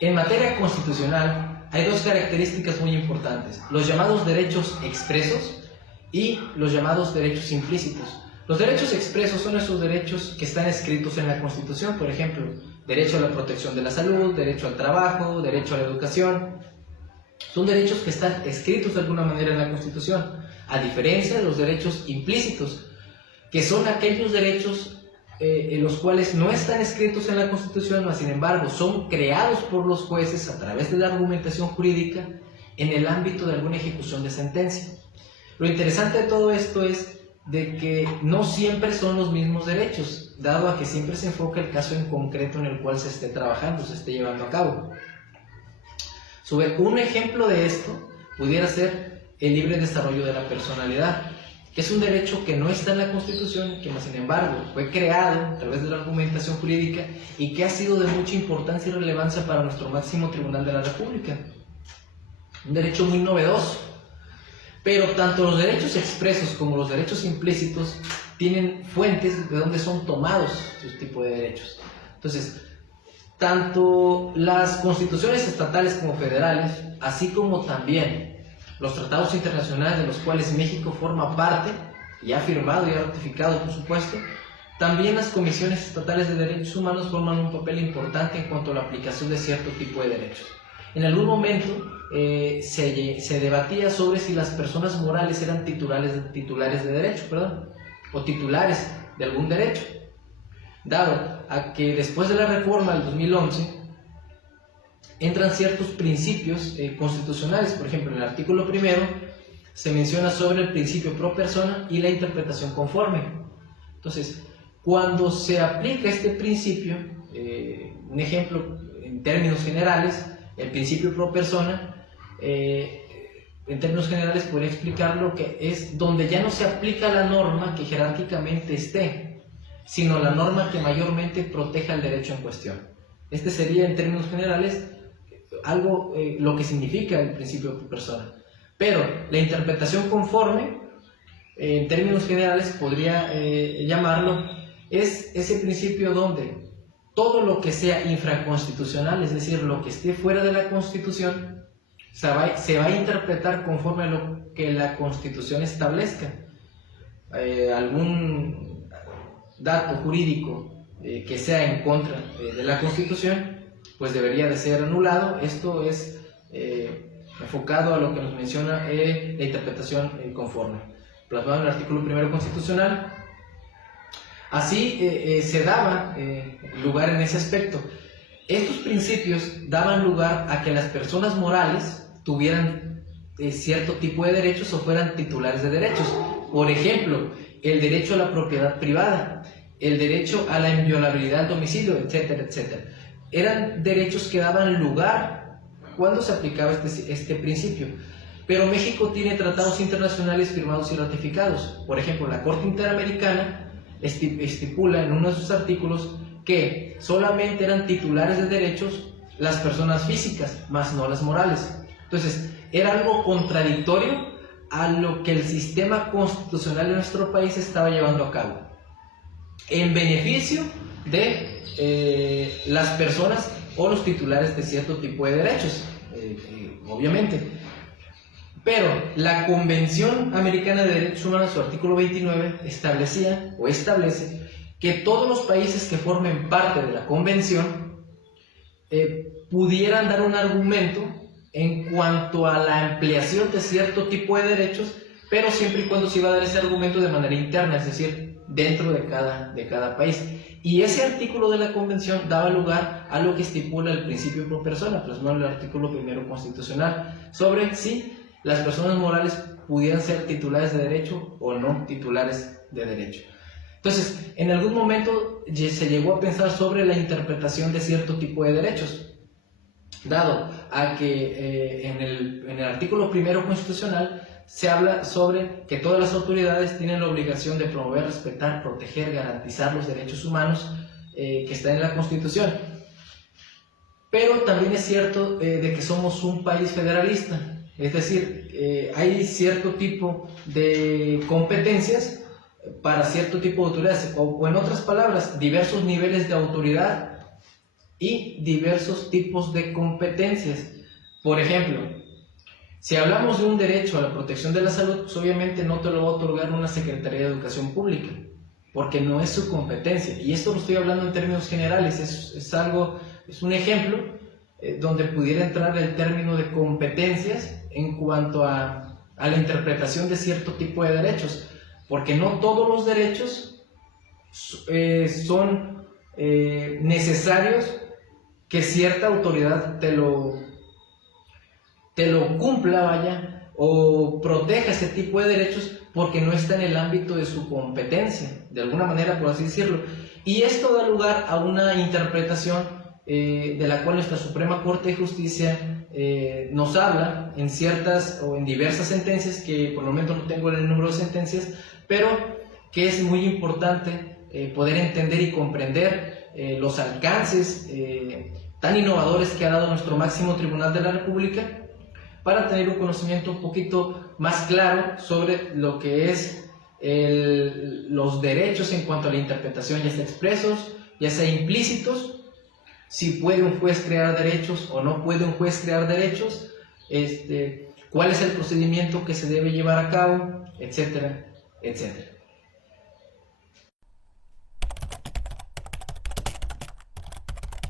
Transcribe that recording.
En materia constitucional hay dos características muy importantes: los llamados derechos expresos y los llamados derechos implícitos. Los derechos expresos son esos derechos que están escritos en la Constitución, por ejemplo, derecho a la protección de la salud, derecho al trabajo, derecho a la educación. Son derechos que están escritos de alguna manera en la Constitución, a diferencia de los derechos implícitos, que son aquellos derechos en los cuales no están escritos en la Constitución, mas sin embargo son creados por los jueces a través de la argumentación jurídica en el ámbito de alguna ejecución de sentencia. Lo interesante de todo esto es de que no siempre son los mismos derechos, dado a que siempre se enfoca el caso en concreto en el cual se esté trabajando, se esté llevando a cabo. Un ejemplo de esto pudiera ser el libre desarrollo de la personalidad, que es un derecho que no está en la Constitución, que sin embargo fue creado a través de la argumentación jurídica y que ha sido de mucha importancia y relevancia para nuestro máximo tribunal de la República. Un derecho muy novedoso. Pero tanto los derechos expresos como los derechos implícitos tienen fuentes de donde son tomados estos tipos de derechos. Entonces, tanto las constituciones estatales como federales, así como también los tratados internacionales de los cuales México forma parte, y ha firmado y ha ratificado, por supuesto, también las comisiones estatales de derechos humanos forman un papel importante en cuanto a la aplicación de cierto tipo de derechos. En algún momento se debatía sobre si las personas morales eran titulares de derecho, o titulares de algún derecho, dado a que después de la reforma del 2011 entran ciertos principios constitucionales. Por ejemplo, en el artículo primero se menciona sobre el principio pro persona y la interpretación conforme. Entonces, cuando se aplica este principio, un ejemplo en términos generales, el principio pro persona, en términos generales podría explicarlo que es donde ya no se aplica la norma que jerárquicamente esté, sino la norma que mayormente proteja el derecho en cuestión. Este sería, en términos generales, algo lo que significa el principio pro persona. Pero la interpretación conforme, en términos generales podría llamarlo, es ese principio donde todo lo que sea infraconstitucional, es decir, lo que esté fuera de la Constitución, se va a interpretar conforme a lo que la Constitución establezca. Algún dato jurídico que sea en contra de la Constitución, pues debería de ser anulado. Esto es enfocado a lo que nos menciona la interpretación conforme, plasmado en el artículo primero constitucional. Así se daba lugar en ese aspecto. Estos principios daban lugar a que las personas morales tuvieran cierto tipo de derechos o fueran titulares de derechos. Por ejemplo, el derecho a la propiedad privada, el derecho a la inviolabilidad del domicilio, etcétera, etcétera. Eran derechos que daban lugar cuando se aplicaba este principio. Pero México tiene tratados internacionales firmados y ratificados. Por ejemplo, la Corte Interamericana estipula en uno de sus artículos que solamente eran titulares de derechos las personas físicas, más no las morales. Entonces, era algo contradictorio a lo que el sistema constitucional de nuestro país estaba llevando a cabo, en beneficio de las personas o los titulares de cierto tipo de derechos, obviamente. Pero la Convención Americana de Derechos Humanos, su artículo 29, establecía o establece que todos los países que formen parte de la Convención pudieran dar un argumento en cuanto a la ampliación de cierto tipo de derechos, pero siempre y cuando se iba a dar ese argumento de manera interna, es decir, dentro de cada país. Y ese artículo de la Convención daba lugar a lo que estipula el principio pro persona, plasmado en el artículo primero constitucional, sobre si las personas morales pudieran ser titulares de derecho o no titulares de derecho. Entonces, en algún momento se llegó a pensar sobre la interpretación de cierto tipo de derechos, dado a que en el artículo primero constitucional se habla sobre que todas las autoridades tienen la obligación de promover, respetar, proteger, garantizar los derechos humanos que están en la Constitución. Pero también es cierto de que somos un país federalista. Es decir, hay cierto tipo de competencias para cierto tipo de autoridades, o en otras palabras, diversos niveles de autoridad y diversos tipos de competencias. Por ejemplo, si hablamos de un derecho a la protección de la salud, pues obviamente no te lo va a otorgar una Secretaría de Educación Pública, porque no es su competencia. Y esto lo estoy hablando en términos generales, es un ejemplo donde pudiera entrar el término de competencias en cuanto a la interpretación de cierto tipo de derechos, porque no todos los derechos son necesarios que cierta autoridad te lo cumpla, vaya, o proteja ese tipo de derechos, porque no está en el ámbito de su competencia, de alguna manera, por así decirlo. Y esto da lugar a una interpretación de la cual nuestra Suprema Corte de Justicia nos habla en ciertas o en diversas sentencias, que por el momento no tengo el número de sentencias, pero que es muy importante poder entender y comprender los alcances tan innovadores que ha dado nuestro máximo tribunal de la República, para tener un conocimiento un poquito más claro sobre lo que es los derechos en cuanto a la interpretación, ya sea expresos, ya sea implícitos, si puede un juez crear derechos o no puede un juez crear derechos, cuál es el procedimiento que se debe llevar a cabo, etcétera, etcétera.